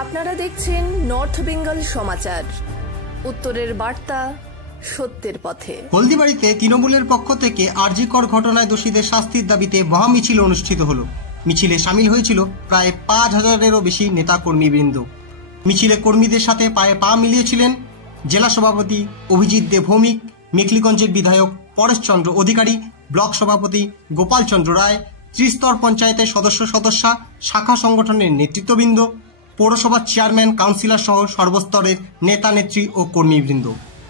আপনারা দেখছেন নর্থ বেঙ্গল সমাচার, উত্তরের বার্তা, সত্যের পথে। হলদিবাড়িতে তৃণমূলের পক্ষ থেকে আরজিকর ঘটনায় দোষীদের শাস্তির দাবিতে মহামিছিল অনুষ্ঠিত হলো। মিছিলে সামিল হয়েছিল প্রায় ৫,০০০-এরও বেশি নেতা কর্মীবৃন্দ। মিছিলে কর্মীদের সাথে পায়ে পা মিলিয়েছিলেন জেলা সভাপতি অভিজিৎ দে ভৌমিক, মেখলিগঞ্জের বিধায়ক পরেশচন্দ্র অধিকারী, ব্লক সভাপতি গোপাল চন্দ্র রায়, ত্রিস্তর পঞ্চায়েতের সদস্যা, শাখা সংগঠনের নেতৃত্ববৃন্দ, পৌরসভার চেয়ারম্যান, কাউন্সিলর সহ সর্বস্তরের নেতা নেত্রী ও কর্মীবৃন্দ।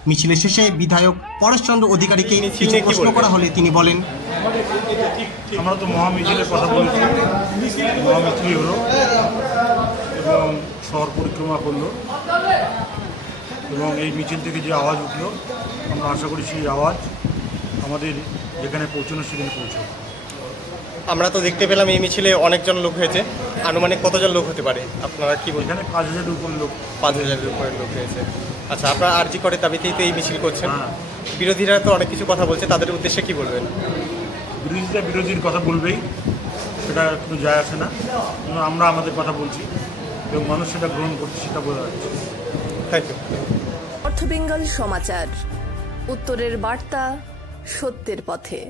মিছিলের শেষে বিধায়ক পরেশচন্দ্র অধিকারীকে কিছু প্রশ্ন করা হলে তিনি বলেন, আমরা তো মহামিছিলের কথা বলেছি, মহামিছিল হলো এবং শহর পরিক্রমা করলো এবং এই মিছিল থেকে যে আওয়াজ উঠল আমরা আশা করি সেই আওয়াজ আমাদের যেখানে পৌঁছানো সেখানে পৌঁছাবে। আমরা তো দেখতে পেলাম এই মিছিলে অনেকজন লোক হয়েছে, আনুমানিক কতজন লোক হতে পারে আপনারা কি বলেন? এখানে ৫,০০০-এর উপর লোক। ৫,০০০-এর উপরে লোক হয়েছে। আচ্ছা, আপনারা আরজি করে দাবিতেই তো এই মিছিল করছেন। বিরোধীরা তো অনেক কিছু কথা বলছে, তাদের উদ্দেশ্যে কি বলবেন? বিরোধীরা বিরোধীর কথা বলবেই, সেটা কোনো যায় আসে না। আমরা আমাদের কথা বলছি এবং মানুষ সেটা গ্রহণ করছে, সেটা বোঝা যাচ্ছে। Thank you. North Bengal Samachar, উত্তরের বার্তা, সত্যের পথে।